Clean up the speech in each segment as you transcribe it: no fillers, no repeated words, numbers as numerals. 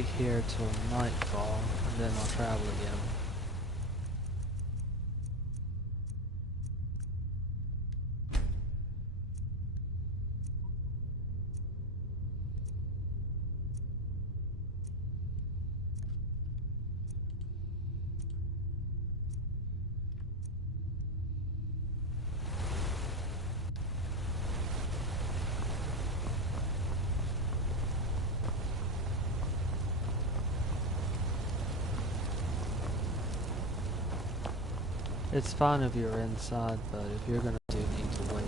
wait here till nightfall, and then I'll travel again. It's fine if you're inside, but if you're gonna do need to wait.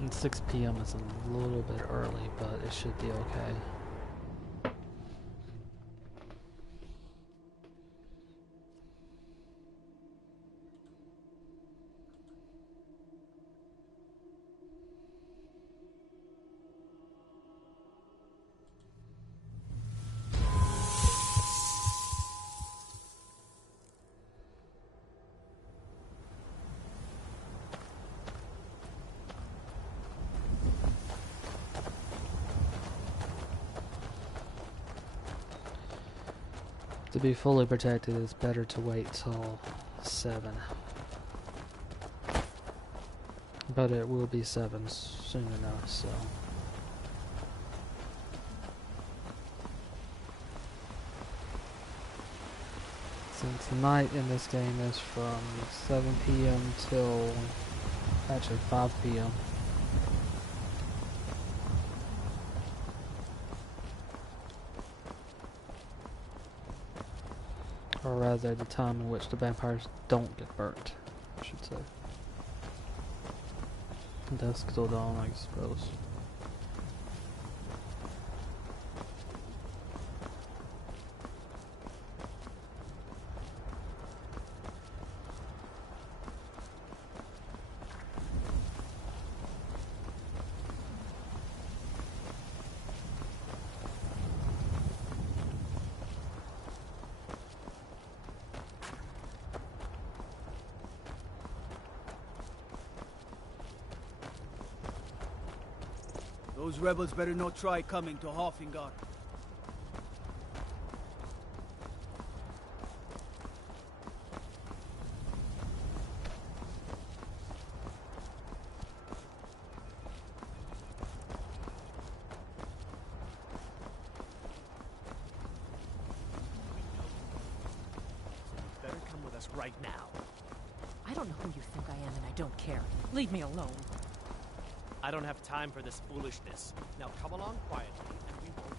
And 6 p.m. is a little bit early, but it should be okay. To be fully protected, it's better to wait till 7. But it will be 7 soon enough, so. Since night in this game is from 7 p.m. till actually 5 p.m. Or rather, the time in which the vampires don't get burnt, I should say. Dusk till dawn, I suppose. Those rebels better not try coming to Hoffingard. Better come with us right now. I don't know who you think I am, and I don't care. Leave me alone. I don't have time for this foolishness. Now come along quietly, and we won't.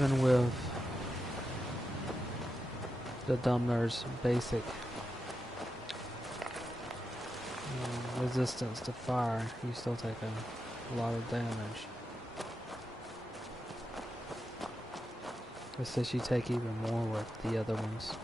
even with the Dumner's basic resistance to fire, you still take a lot of damage. It's just you take even more with the other ones.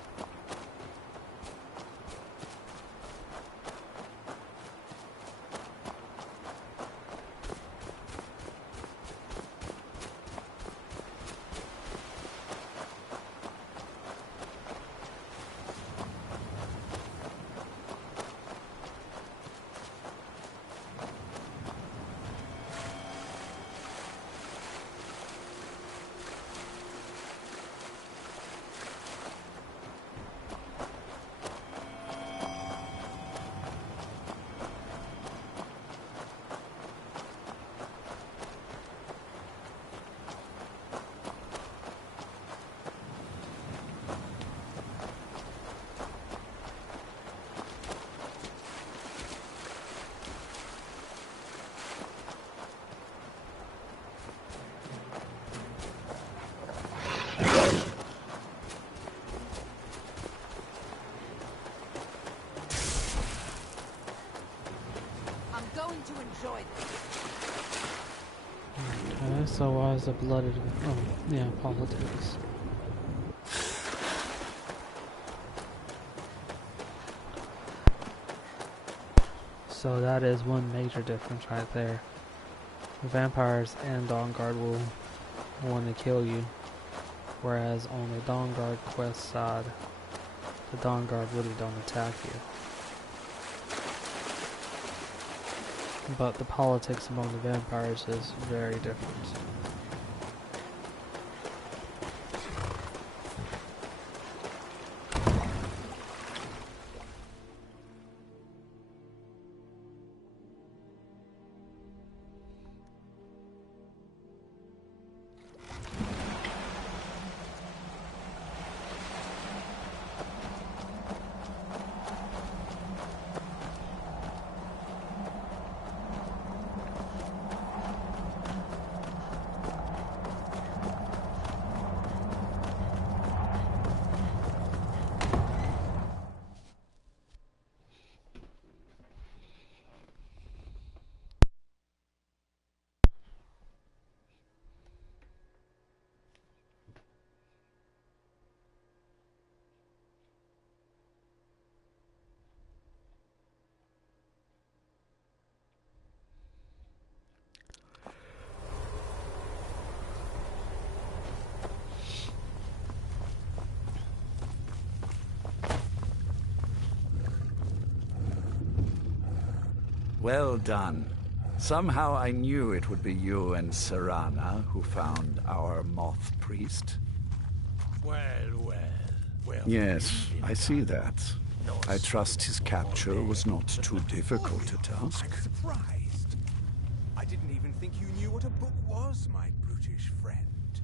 Okay, so why is the blooded? Oh, yeah, politics. So that is one major difference right there. The vampires and Dawnguard will want to kill you, whereas on the Dawnguard quest side, the Dawnguard really don't attack you. But the politics among the vampires is very different. Well done. Somehow I knew it would be you and Serana who found our Moth Priest. Well. Yes, I see that. I trust his capture was not too difficult a task. I'm surprised. I didn't even think you knew what a book was, my brutish friend.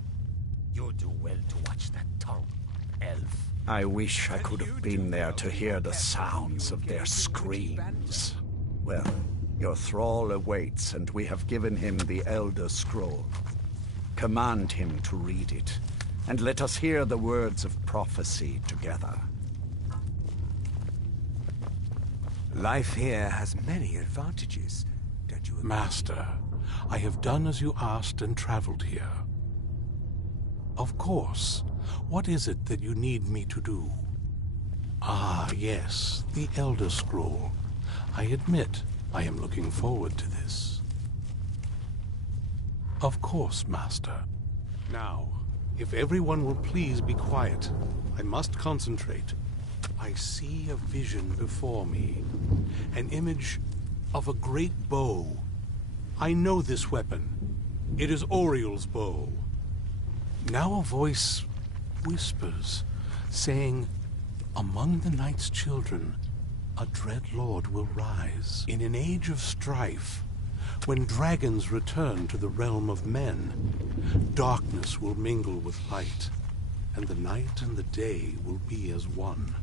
You do well to watch that tongue, elf. I wish I could have been there to hear the sounds of their screams. Well, your thrall awaits, and we have given him the Elder Scroll. Command him to read it, and let us hear the words of prophecy together. Life here has many advantages, don't you agree? Master, I have done as you asked and traveled here. Of course. What is it that you need me to do? Ah, yes, the Elder Scroll. I admit, I am looking forward to this. Of course, Master. Now, if everyone will please be quiet, I must concentrate. I see a vision before me, an image of a great bow. I know this weapon. It is Oriel's bow. Now a voice whispers, saying, among the night's children, a dread lord will rise. In an age of strife, when dragons return to the realm of men, darkness will mingle with light, and the night and the day will be as one.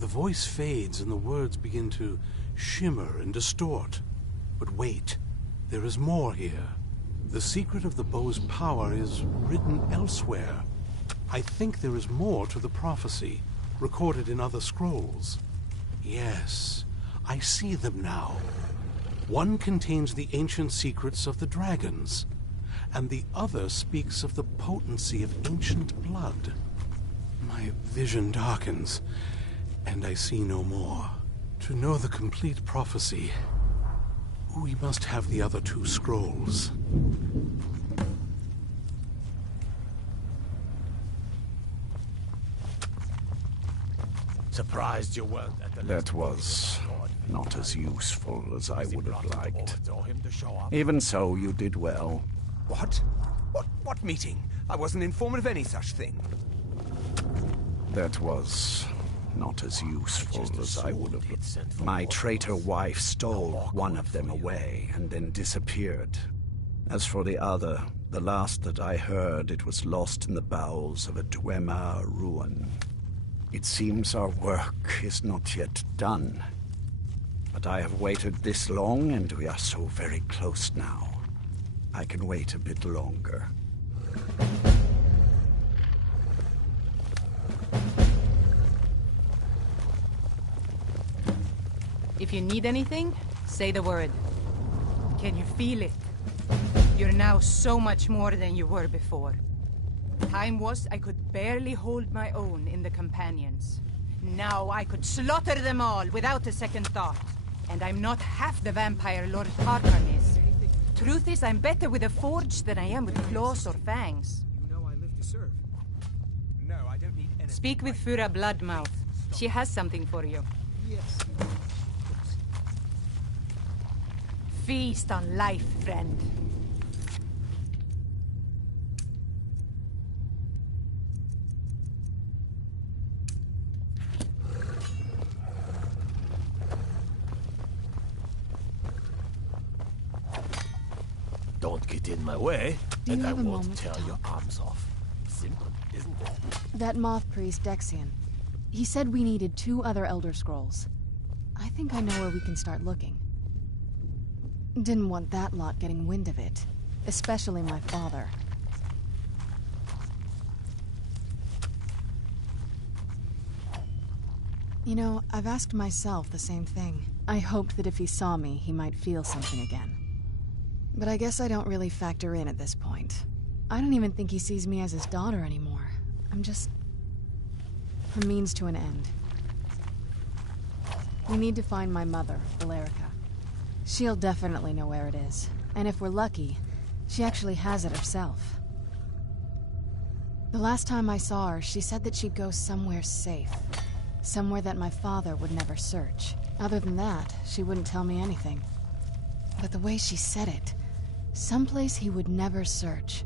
The voice fades and the words begin to shimmer and distort. But wait, there is more here. The secret of the bow's power is written elsewhere. I think there is more to the prophecy, recorded in other scrolls. Yes, I see them now. One contains the ancient secrets of the dragons, and the other speaks of the potency of ancient blood. My vision darkens, and I see no more. To know the complete prophecy, we must have the other two scrolls. Surprised you weren't at the That was not as useful as I would have liked. Even so, you did well. What? What meeting? I wasn't informed of any such thing. That was not as useful as I would have. My traitor wife stole one of them away and then disappeared. As for the other, the last that I heard, it was lost in the bowels of a Dwemer ruin. It seems our work is not yet done. But I have waited this long, and we are so very close now. I can wait a bit longer. If you need anything, say the word. Can you feel it? You're now so much more than you were before. Time was I could barely hold my own in the companions. Now I could slaughter them all without a second thought. And I'm not half the vampire Lord Tarkan is. Truth is, I'm better with a forge than I am with claws or fangs. You know I live to serve. No, I don't need anything. Speak with Fura Bloodmouth. She has something for you. Yes. Feast on life, friend. Don't get in my way, Do and you I have a won't moment to tear your talk? arms off. Simple, isn't it? That Moth Priest, Dexian. He said we needed 2 other Elder Scrolls. I think I know where we can start looking. Didn't want that lot getting wind of it. Especially my father. You know, I've asked myself the same thing. I hoped that if he saw me, he might feel something again. But I guess I don't really factor in at this point. I don't even think he sees me as his daughter anymore. I'm just a means to an end. We need to find my mother, Valerica. She'll definitely know where it is. And if we're lucky, she actually has it herself. The last time I saw her, she said that she'd go somewhere safe. Somewhere that my father would never search. Other than that, she wouldn't tell me anything. But the way she said it, someplace he would never search.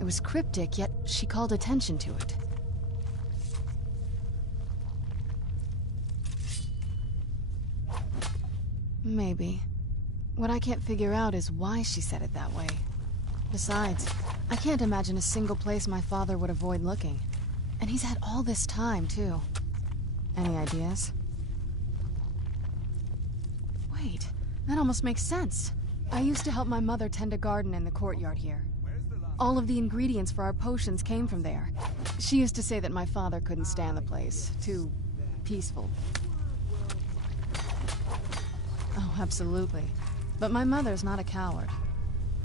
It was cryptic, yet she called attention to it. Maybe. What I can't figure out is why she said it that way. Besides, I can't imagine a single place my father would avoid looking. And he's had all this time, too. Any ideas? Wait, that almost makes sense. I used to help my mother tend a garden in the courtyard here. All of the ingredients for our potions came from there. She used to say that my father couldn't stand the place. Too peaceful. Oh, absolutely. But my mother's not a coward.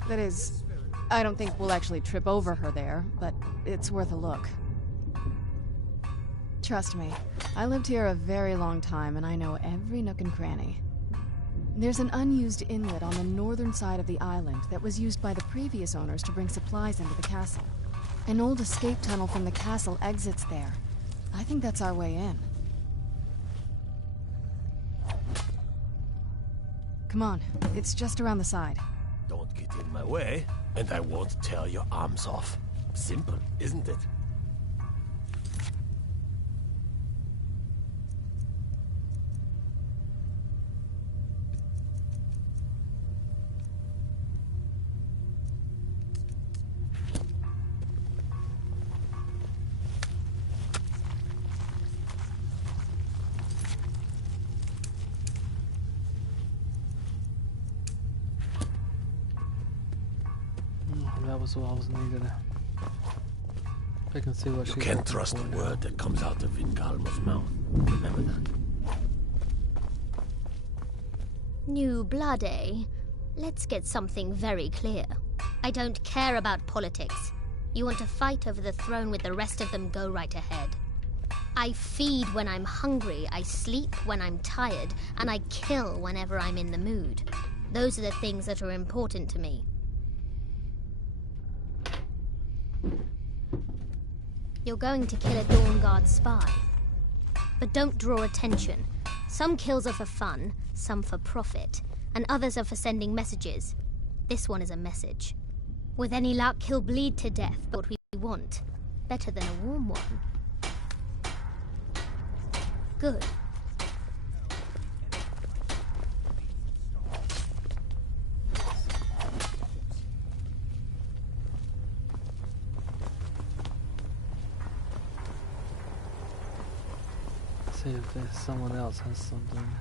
That is, I don't think we'll actually trip over her there, but it's worth a look. Trust me, I lived here a very long time and I know every nook and cranny. There's an unused inlet on the northern side of the island that was used by the previous owners to bring supplies into the castle. An old escape tunnel from the castle exits there. I think that's our way in. Come on, it's just around the side. Don't get in my way, and I won't tear your arms off. Simple, isn't it? was what I was needed. I can see what You she's can't looking trust for a now. word that comes out of Vingalma's mouth. Remember that. New blood, eh? Let's get something very clear. I don't care about politics. You want to fight over the throne with the rest of them, go right ahead. I feed when I'm hungry, I sleep when I'm tired, and I kill whenever I'm in the mood. Those are the things that are important to me. You're going to kill a Dawnguard spy. But don't draw attention. Some kills are for fun, some for profit, and others are for sending messages. This one is a message. With any luck, he'll bleed to death, but what we want. Better than a warm one. Good. See if there's someone else has something.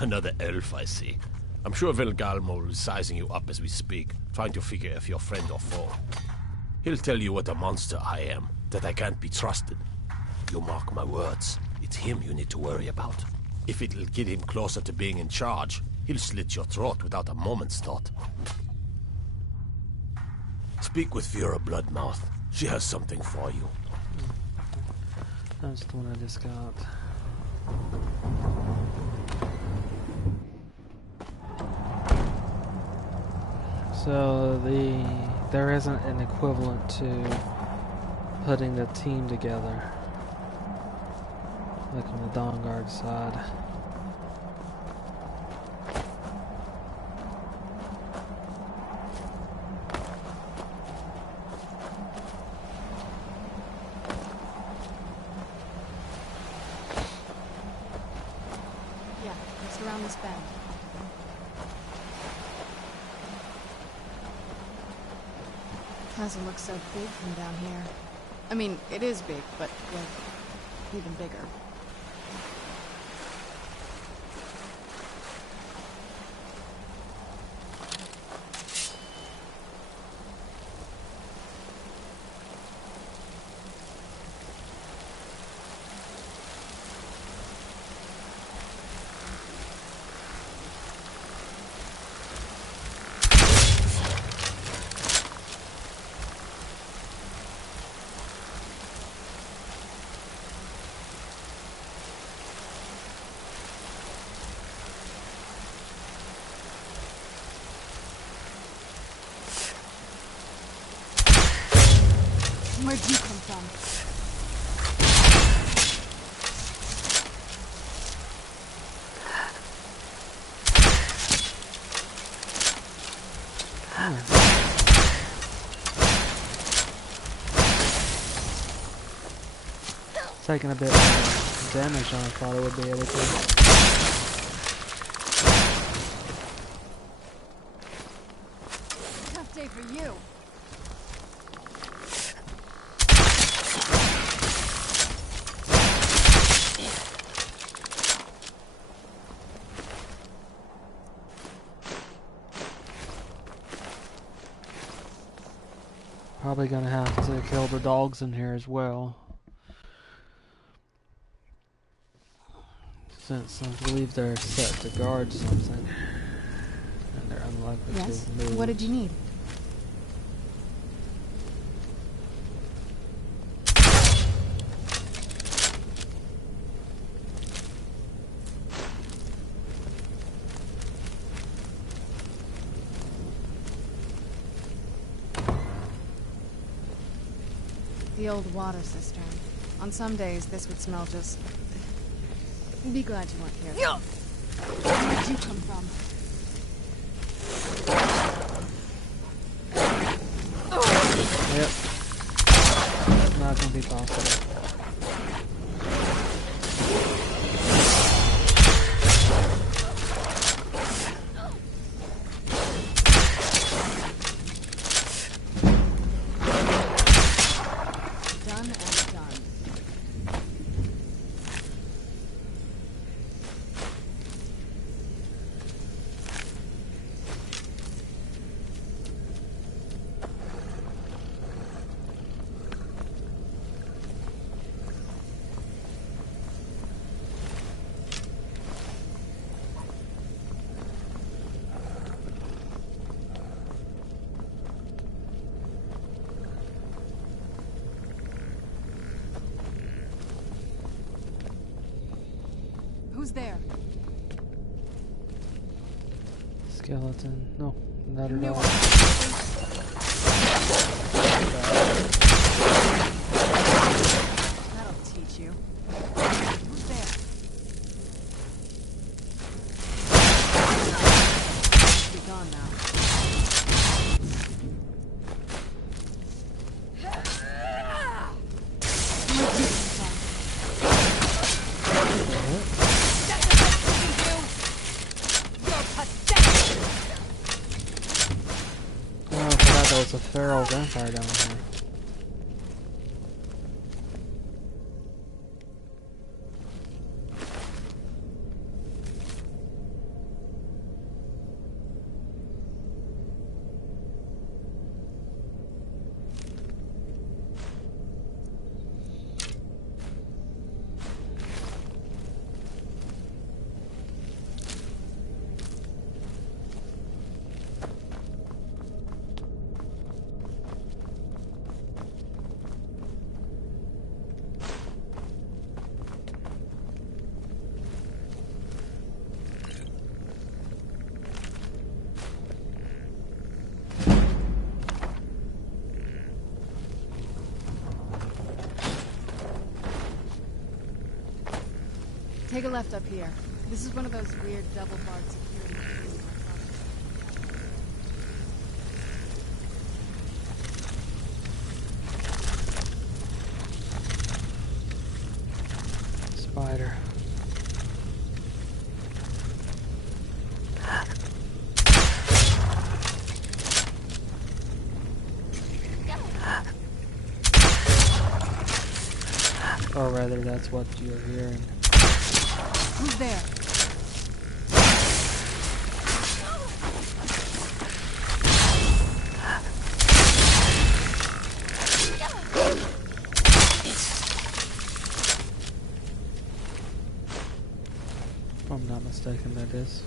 Another elf, I see. I'm sure Vilgalmo is sizing you up as we speak, trying to figure if you're friend or foe. He'll tell you what a monster I am, that I can't be trusted. You mark my words, it's him you need to worry about. If it'll get him closer to being in charge, he'll slit your throat without a moment's thought. Speak with Vera Bloodmouth. She has something for you. That's the one I just got. So there isn't an equivalent to putting the team together, like on the Dawnguard side. Yeah, just around this bend. Doesn't look so big from down here. I mean, it is big, but like even bigger. Where'd you come from? Taking a bit more damage than I thought it would be able to. Tough day for you. Probably gonna have to kill the dogs in here as well. Since I believe they're set to guard something. And they're unlikely Yes? to move. What did you need? The old water cistern. On some days, this would smell just... Be glad you weren't here. Where did you come from? Yep. Not gonna be possible. Who's there? Skeleton. No, not at all. That'll teach you. Who's there? Be gone now. There's a feral vampire down here. Take a left up here. This is one of those weird double-barred security cameras. Spider. Or rather, that's what you're hearing. Who's there? If I'm not mistaken, that is.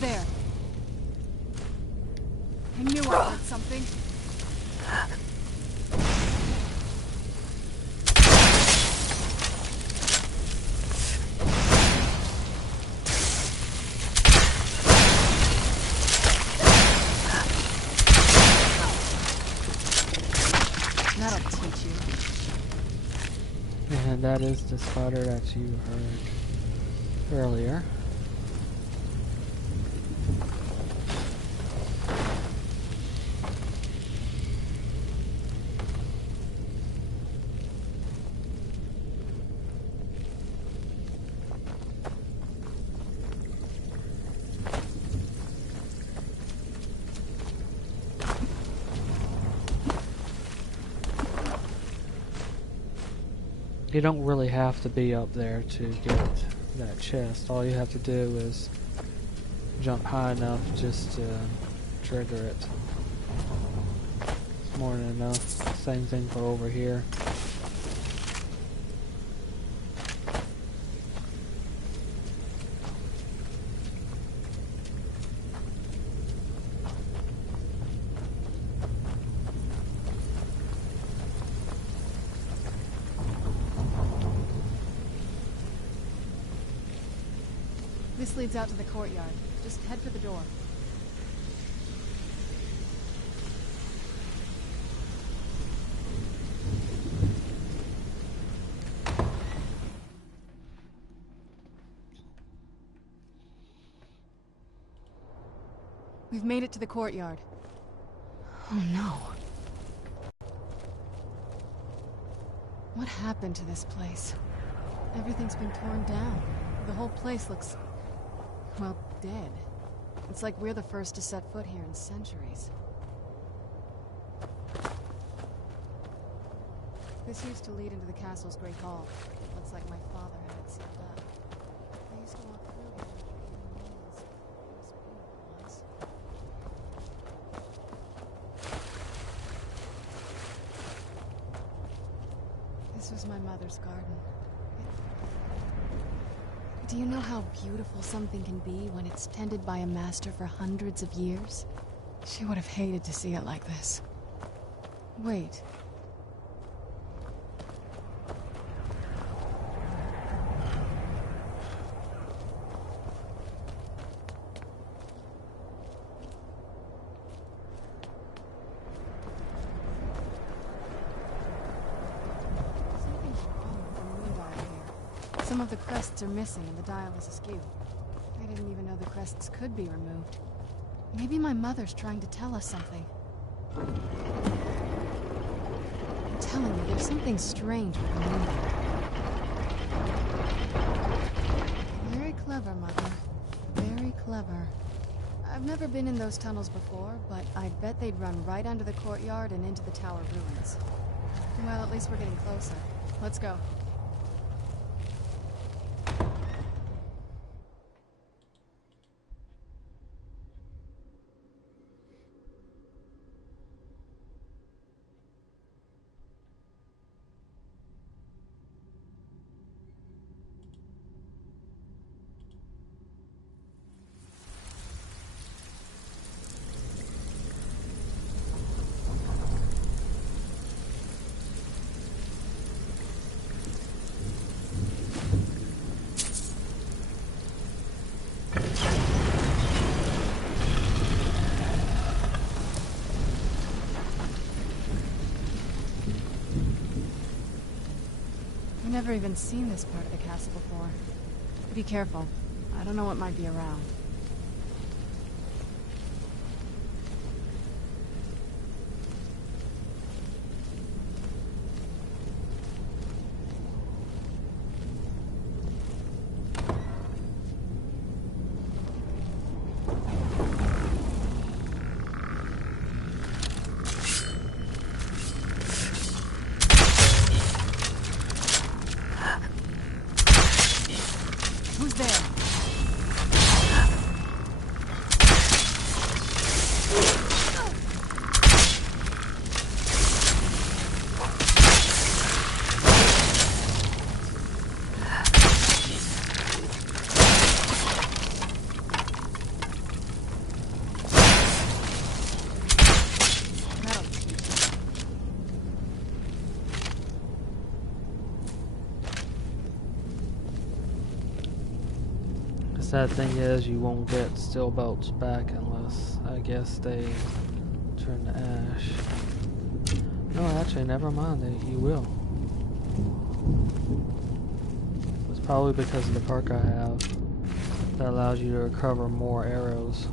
There. I knew I heard something. That'll teach you. And that is the spider that you heard earlier. You don't really have to be up there to get that chest. All you have to do is jump high enough just to trigger it. It's more than enough. Same thing for over here. This leads out to the courtyard. Just head for the door. We've made it to the courtyard. Oh no. What happened to this place? Everything's been torn down. The whole place looks, well, dead. It's like we're the first to set foot here in centuries. This used to lead into the castle's great hall. Looks like my father had it sealed up. I used to walk through here and read the mails. It was beautiful once. This was my mother's garden. Do you know how beautiful something can be when it's tended by a master for hundreds of years? She would have hated to see it like this. Wait. Some of the crests are missing and the dial is askew. I didn't even know the crests could be removed. Maybe my mother's trying to tell us something. I'm telling you, there's something strange with the moon. Very clever, Mother. Very clever. I've never been in those tunnels before, but I bet they'd run right under the courtyard and into the tower ruins. Well, at least we're getting closer. Let's go. I've never even seen this part of the castle before. Be careful. I don't know what might be around. Who's there? Sad thing is, you won't get steel bolts back unless, I guess, they turn to ash. No, actually, never mind. You will. It's probably because of the perk I have that allows you to recover more arrows.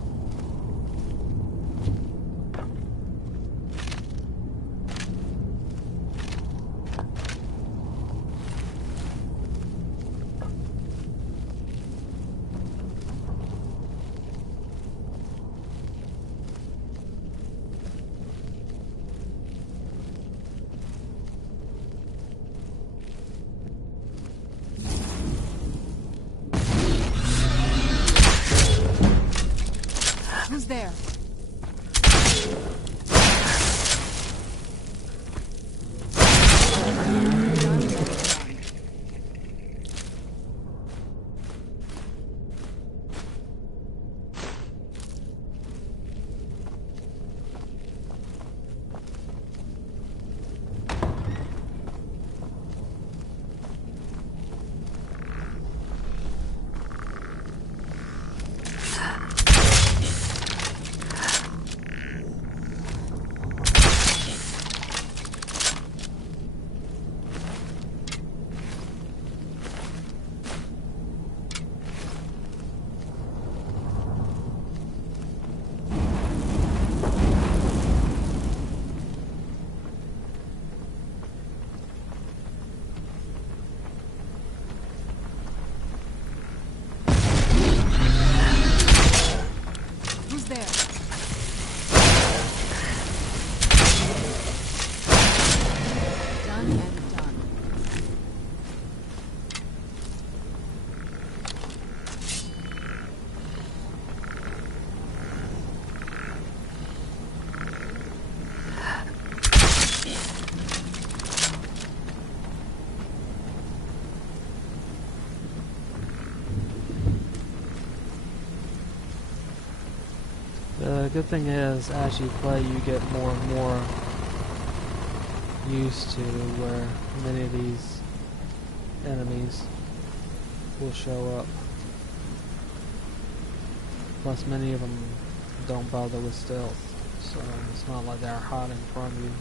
good thing is, as you play, you get more and more used to where many of these enemies will show up. Plus, many of them don't bother with stealth, so it's not like they're hiding from you.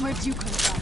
Where'd you come from?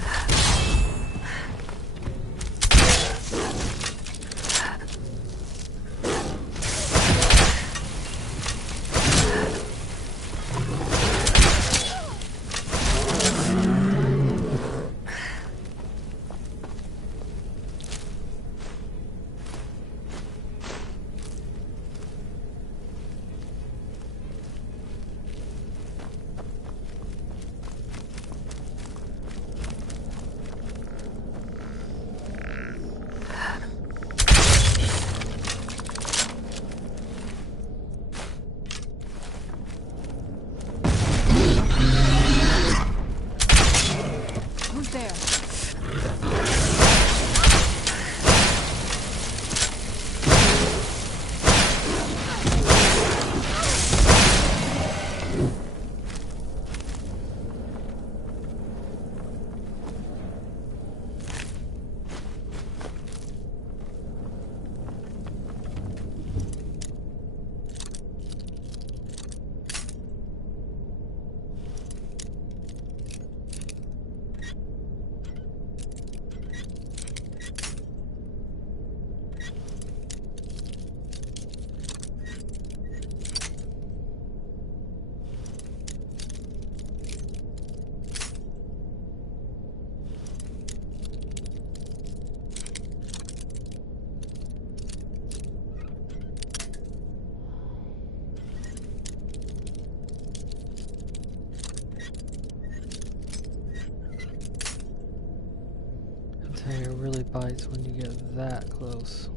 It really bites when you get that close.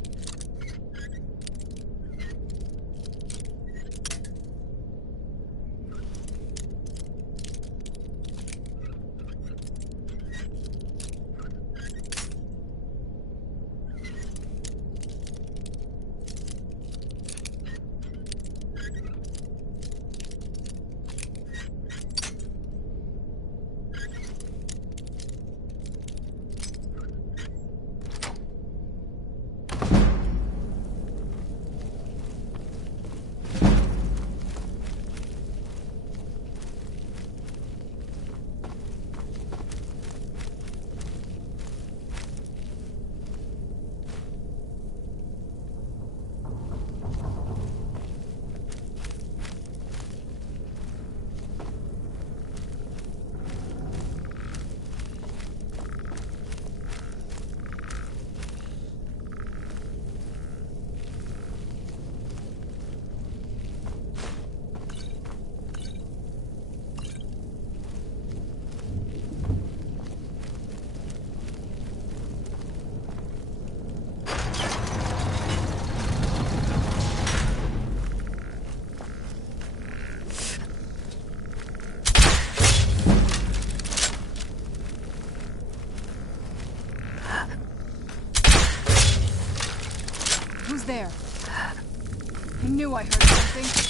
I heard something.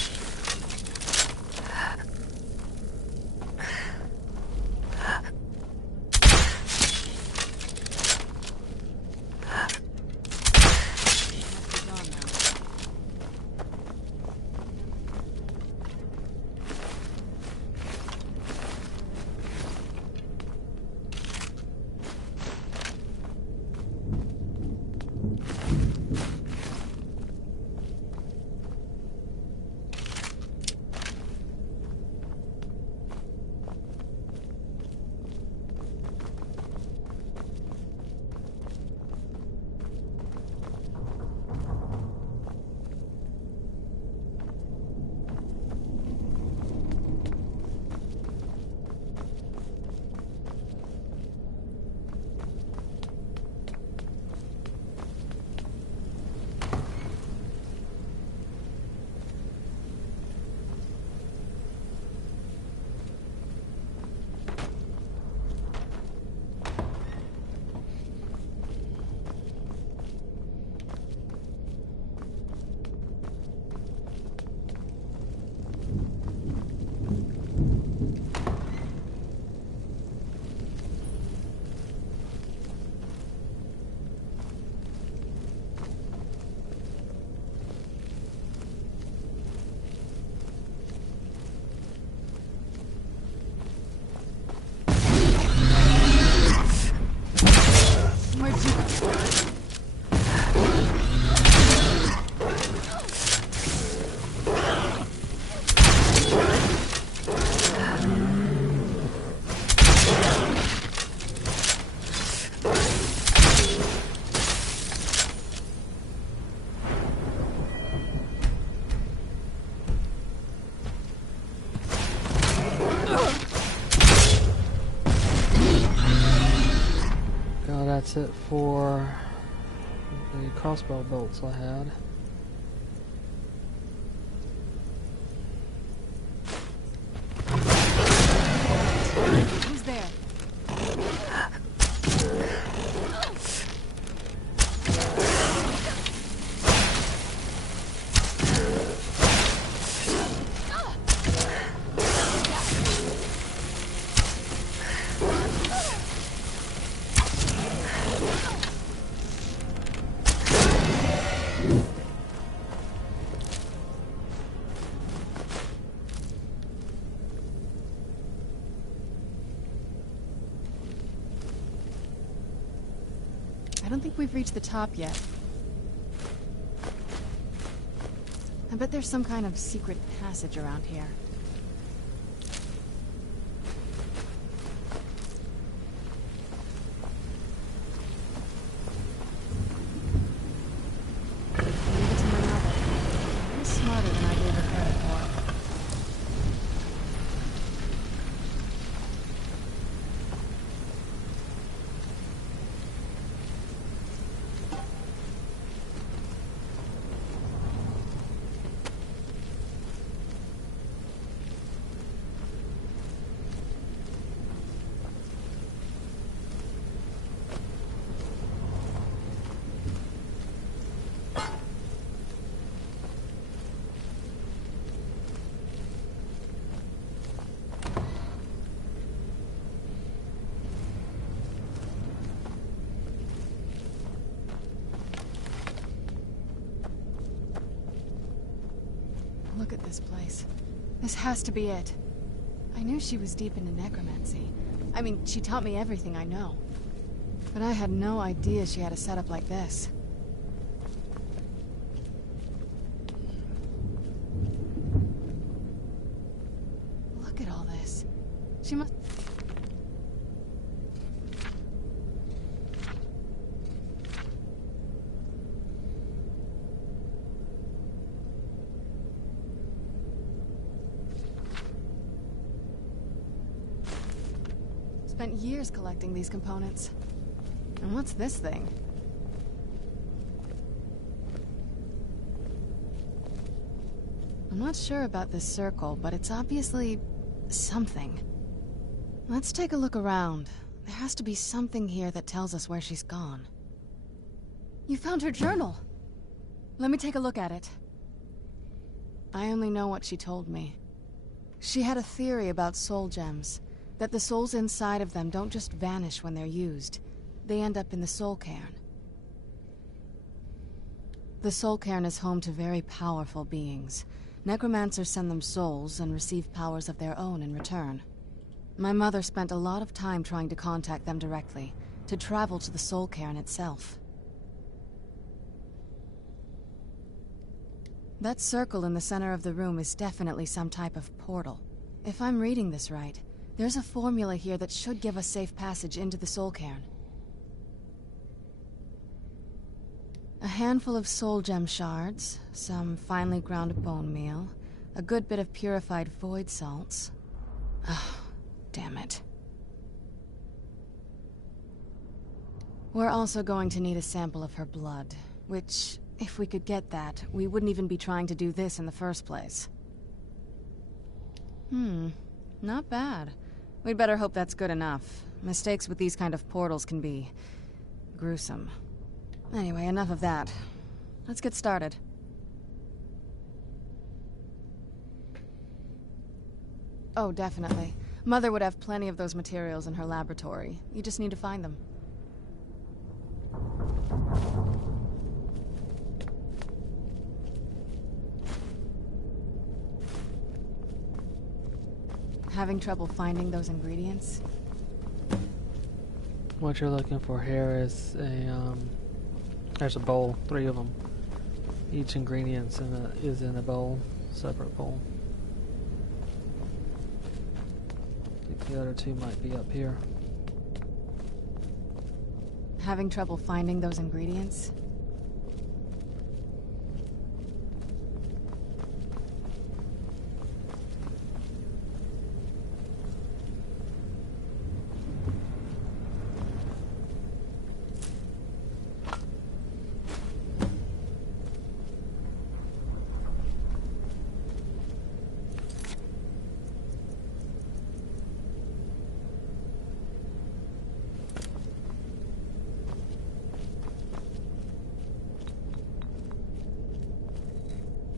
That's it for the crossbow bolts I had. Who's there? I don't think we've reached the top yet. I bet there's some kind of secret passage around here. Leave it to my mother. She's smarter than I gave her credit for. Look at this place. This has to be it. I knew she was deep into necromancy. I mean, she taught me everything I know. But I had no idea she had a setup like this. Look at all this. She must... Spent years collecting these components. And what's this thing? I'm not sure about this circle, but it's obviously something. Let's take a look around. There has to be something here that tells us where she's gone. You found her journal. Let me take a look at it. I only know what she told me. She had a theory about soul gems, that the souls inside of them don't just vanish when they're used. They end up in the soul cairn. The soul cairn is home to very powerful beings. Necromancers send them souls and receive powers of their own in return. My mother spent a lot of time trying to contact them directly, to travel to the soul cairn itself. That circle in the center of the room is definitely some type of portal. If I'm reading this right, there's a formula here that should give us safe passage into the soul cairn. A handful of soul gem shards, some finely ground bone meal, a good bit of purified void salts. Oh, damn it. We're also going to need a sample of her blood, which, if we could get that, we wouldn't even be trying to do this in the first place. Not bad. We'd better hope that's good enough. Mistakes with these kind of portals can be gruesome. Anyway, enough of that. Let's get started. Oh, definitely. Mother would have plenty of those materials in her laboratory. You just need to find them. Having trouble finding those ingredients? What you're looking for here is there's a bowl, 3 of them. Each ingredient is in a bowl, separate bowl. I think the other 2 might be up here. Having trouble finding those ingredients?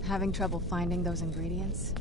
Having trouble finding those ingredients?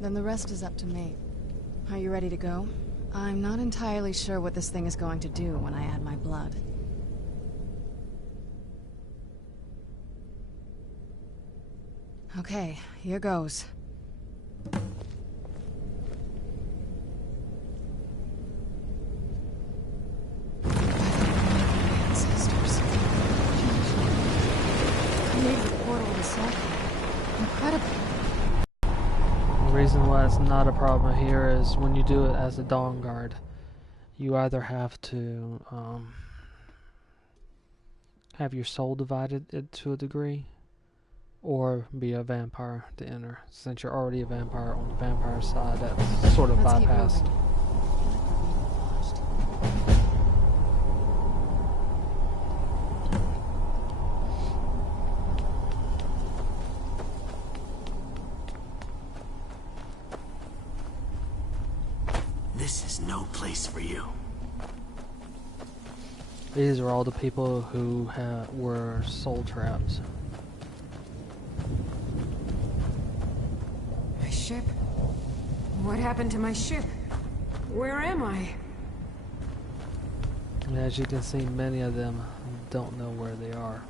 Then the rest is up to me. Are you ready to go? I'm not entirely sure what this thing is going to do when I add my blood. Okay, here goes. Ancestors. Created the portal in the soul. Incredible. The reason why it's not a problem here is when you do it as a Dawnguard, you either have to have your soul divided to a degree, or be a vampire to enter. Since you're already a vampire on the vampire side, that's sort of bypassed. This is no place for you. These are all the people who were soul traps. My ship? What happened to my ship? Where am I? And as you can see, many of them don't know where they are.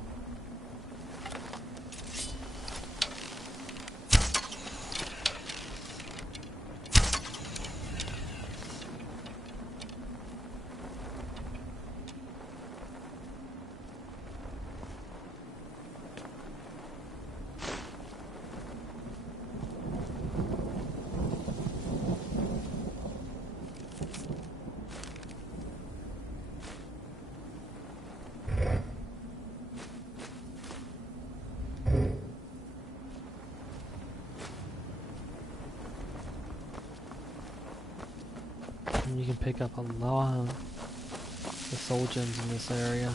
And you can pick up a lot of the soul gems in this area.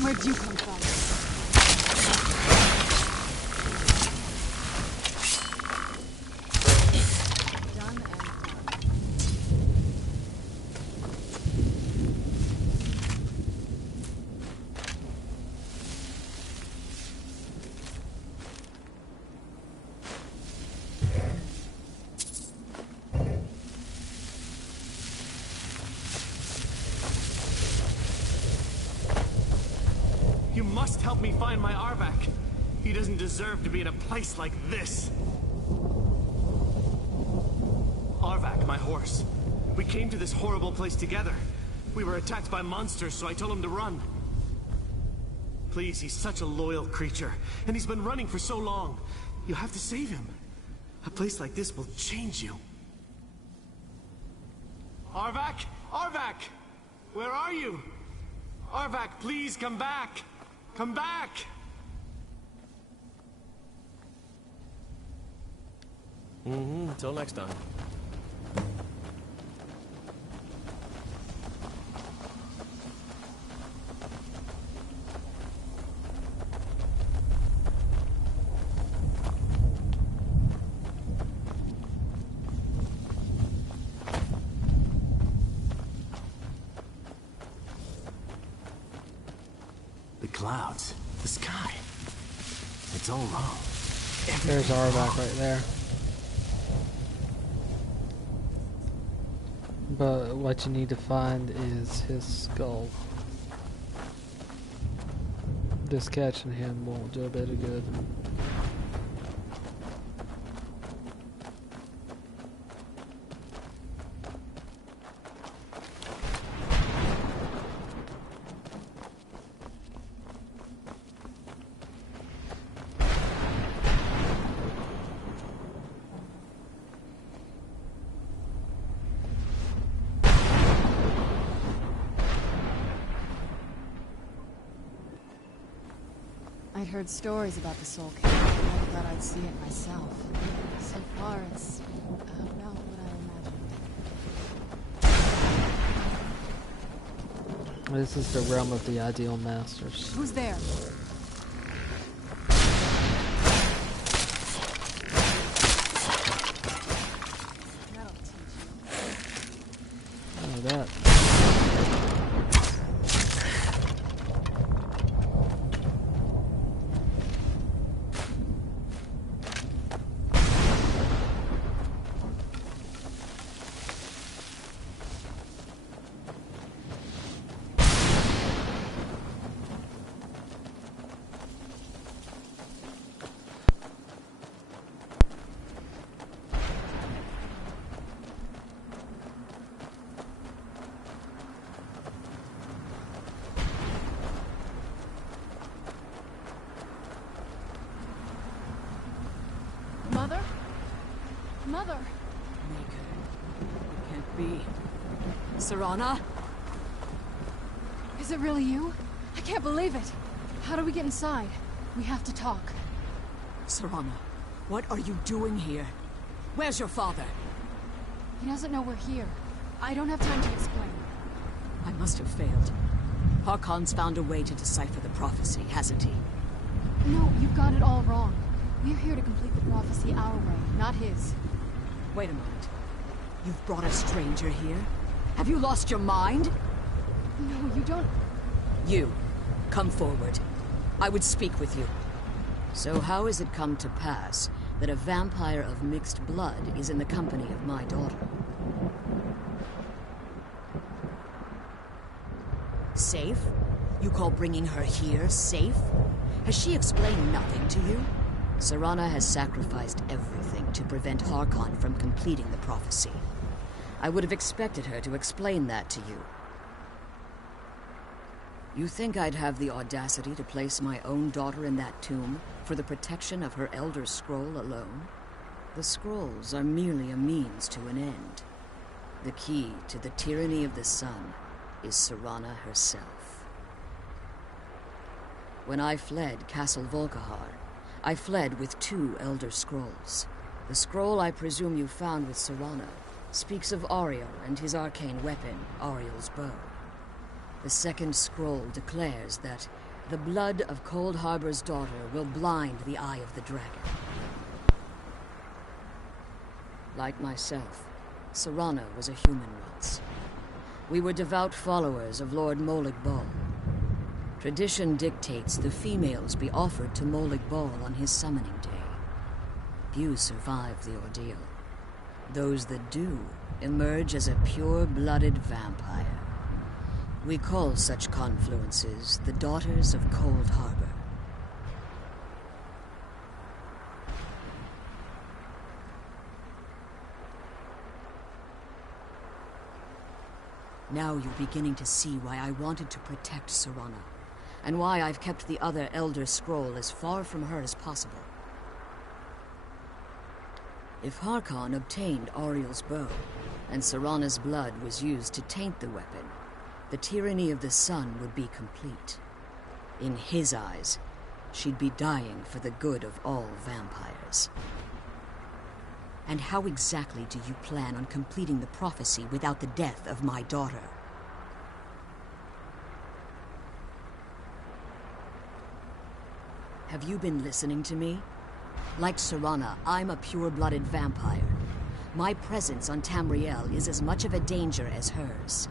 Where'd you come from? Done and done. You must help me find my Arvak. He doesn't deserve to be in a place like this. Arvak, my horse. We came to this horrible place together. We were attacked by monsters, so I told him to run. Please, he's such a loyal creature, and he's been running for so long. You have to save him. A place like this will change you. Arvak? Arvak! Where are you? Arvak, please come back! Come back! Until next time. The clouds, the sky. It's all wrong. There's Arvak right there. But what you need to find is his skull. Just catching him won't do a bit of good. I'd heard stories about the Soul Cave. I never thought I'd see it myself. So far, it's about what I imagined. This is the realm of the ideal masters. Who's there? That'll teach you. Oh, that. Mother? Mother! Maker. Can't be. Serana? Is it really you? I can't believe it. How do we get inside? We have to talk. Serana, what are you doing here? Where's your father? He doesn't know we're here. I don't have time to explain. I must have failed. Harkon's found a way to decipher the prophecy, hasn't he? No, you've got it all wrong. We're here to complete the prophecy our way, not his. Wait a moment. You've brought a stranger here? Have you lost your mind? No, you don't... You, come forward. I would speak with you. So how has it come to pass that a vampire of mixed blood is in the company of my daughter? Safe? You call bringing her here safe? Has she explained nothing to you? Serana has sacrificed everything to prevent Harkon from completing the prophecy. I would have expected her to explain that to you. You think I'd have the audacity to place my own daughter in that tomb for the protection of her Elder Scroll alone? The scrolls are merely a means to an end. The key to the tyranny of the sun is Serana herself. When I fled Castle Volkihar, I fled with 2 Elder Scrolls. The scroll I presume you found with Serana speaks of Ariel and his arcane weapon, Ariel's bow. The second scroll declares that the blood of Cold Harbor's daughter will blind the eye of the dragon. Like myself, Serana was a human once. We were devout followers of Lord Molig Bal. Tradition dictates the females be offered to Molig Bal on his summoning day. Few survive the ordeal. Those that do emerge as a pure-blooded vampire. We call such confluences the Daughters of Cold Harbor. Now you're beginning to see why I wanted to protect Serana, and why I've kept the other Elder Scroll as far from her as possible. If Harkon obtained Ariel's bow, and Serana's blood was used to taint the weapon, the tyranny of the sun would be complete. In his eyes, she'd be dying for the good of all vampires. And how exactly do you plan on completing the prophecy without the death of my daughter? Have you been listening to me? Like Serana, I'm a pure-blooded vampire. My presence on Tamriel is as much of a danger as hers.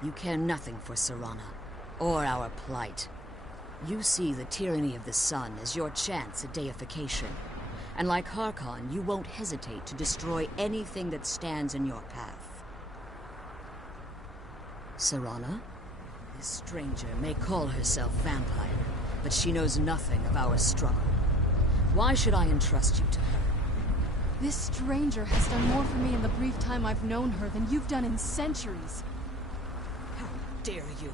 You care nothing for Serana, or our plight. You see the tyranny of the sun as your chance at deification. And like Harkon, you won't hesitate to destroy anything that stands in your path. Serana? This stranger may call herself vampire, but she knows nothing of our struggle. Why should I entrust you to her? This stranger has done more for me in the brief time I've known her than you've done in centuries. How dare you?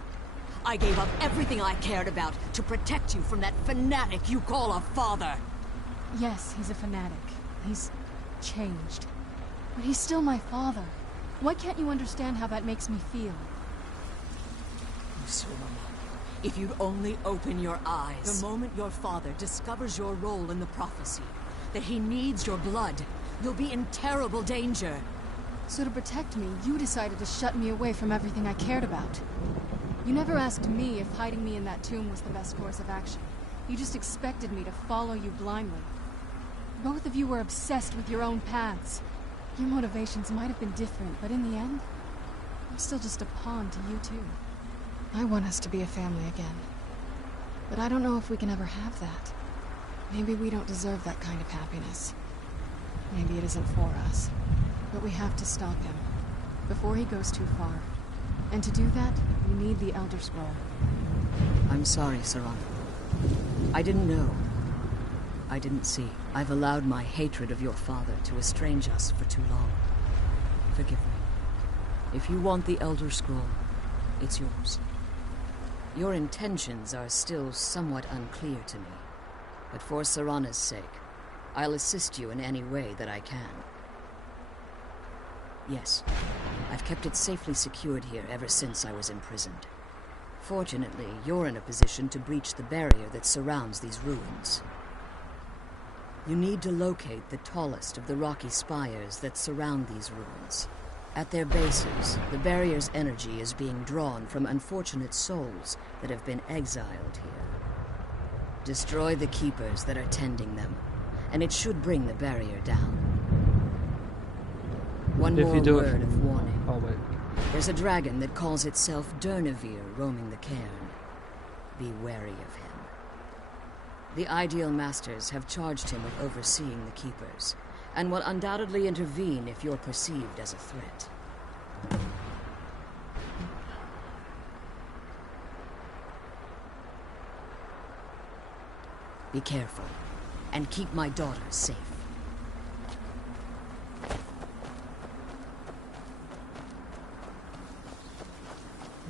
I gave up everything I cared about to protect you from that fanatic you call a father. Yes, he's a fanatic. He's changed. But he's still my father. Why can't you understand how that makes me feel? Serana, if you'd only open your eyes. The moment your father discovers your role in the prophecy, that he needs your blood, you'll be in terrible danger. So to protect me, you decided to shut me away from everything I cared about. You never asked me if hiding me in that tomb was the best course of action. You just expected me to follow you blindly. Both of you were obsessed with your own paths. Your motivations might have been different, but in the end, I'm still just a pawn to you two. I want us to be a family again. But I don't know if we can ever have that. Maybe we don't deserve that kind of happiness. Maybe it isn't for us. But we have to stop him, before he goes too far. And to do that, we need the Elder Scroll. I'm sorry, Serana. I didn't know. I didn't see. I've allowed my hatred of your father to estrange us for too long. Forgive me. If you want the Elder Scroll, it's yours. Your intentions are still somewhat unclear to me, but for Serana's sake, I'll assist you in any way that I can. Yes, I've kept it safely secured here ever since I was imprisoned. Fortunately, you're in a position to breach the barrier that surrounds these ruins. You need to locate the tallest of the rocky spires that surround these ruins. At their bases, the barrier's energy is being drawn from unfortunate souls that have been exiled here. Destroy the keepers that are tending them, and it should bring the barrier down. One more word of warning. Oh, wait. There's a dragon that calls itself Durnavir roaming the cairn. Be wary of him. The Ideal Masters have charged him with overseeing the keepers, and will undoubtedly intervene if you're perceived as a threat. Be careful, and keep my daughters safe.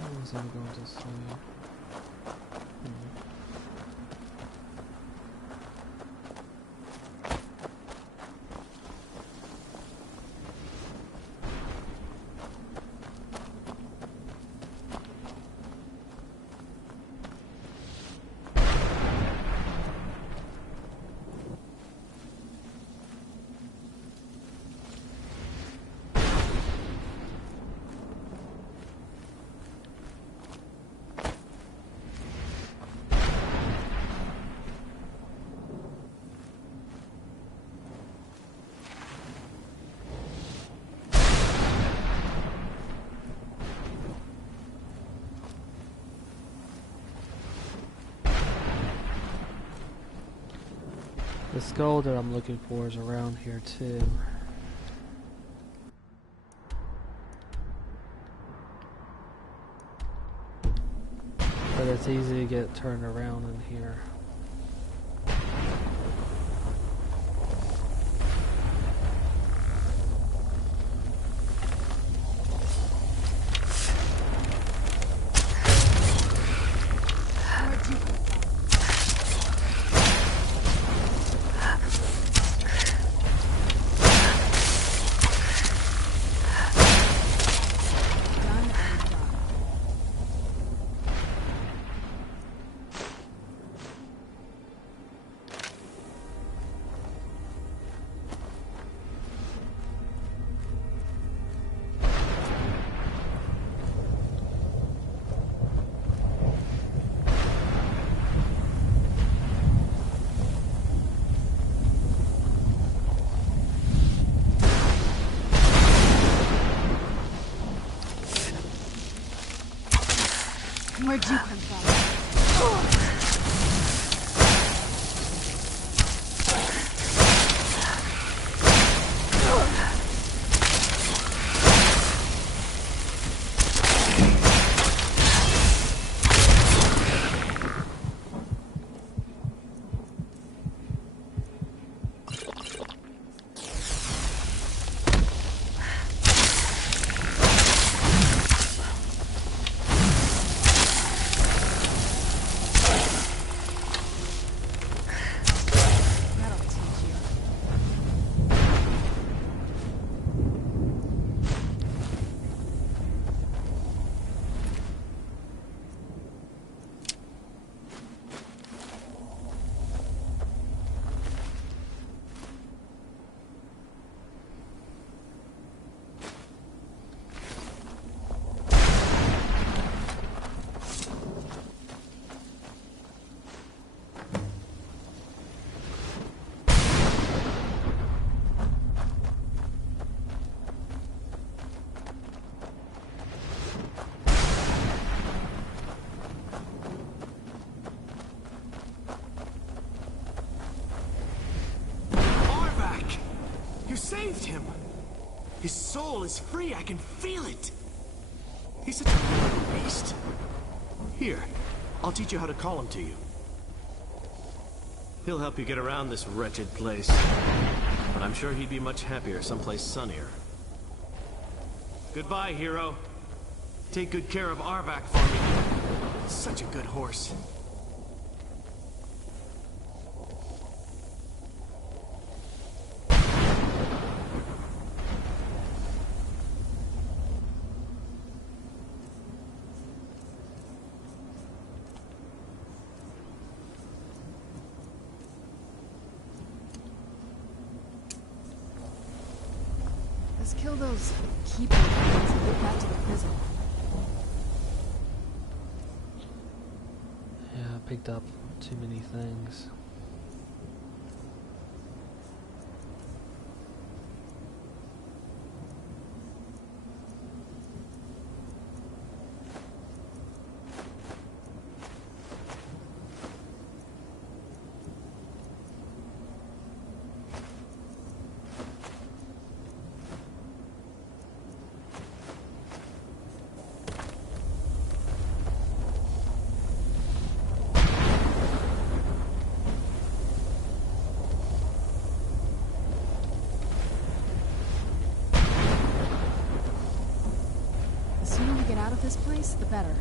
Where was I going to say? The skull that I'm looking for is around here too. But it's easy to get turned around in here. Where'd you come from? You saved him! His soul is free, I can feel it! He's such a loyal beast. Here, I'll teach you how to call him to you. He'll help you get around this wretched place. But I'm sure he'd be much happier someplace sunnier. Goodbye, hero. Take good care of Arvak for me. Such a good horse. Let's kill those keeper things and get back to the prison. Yeah, I picked up too many things. this place, the better.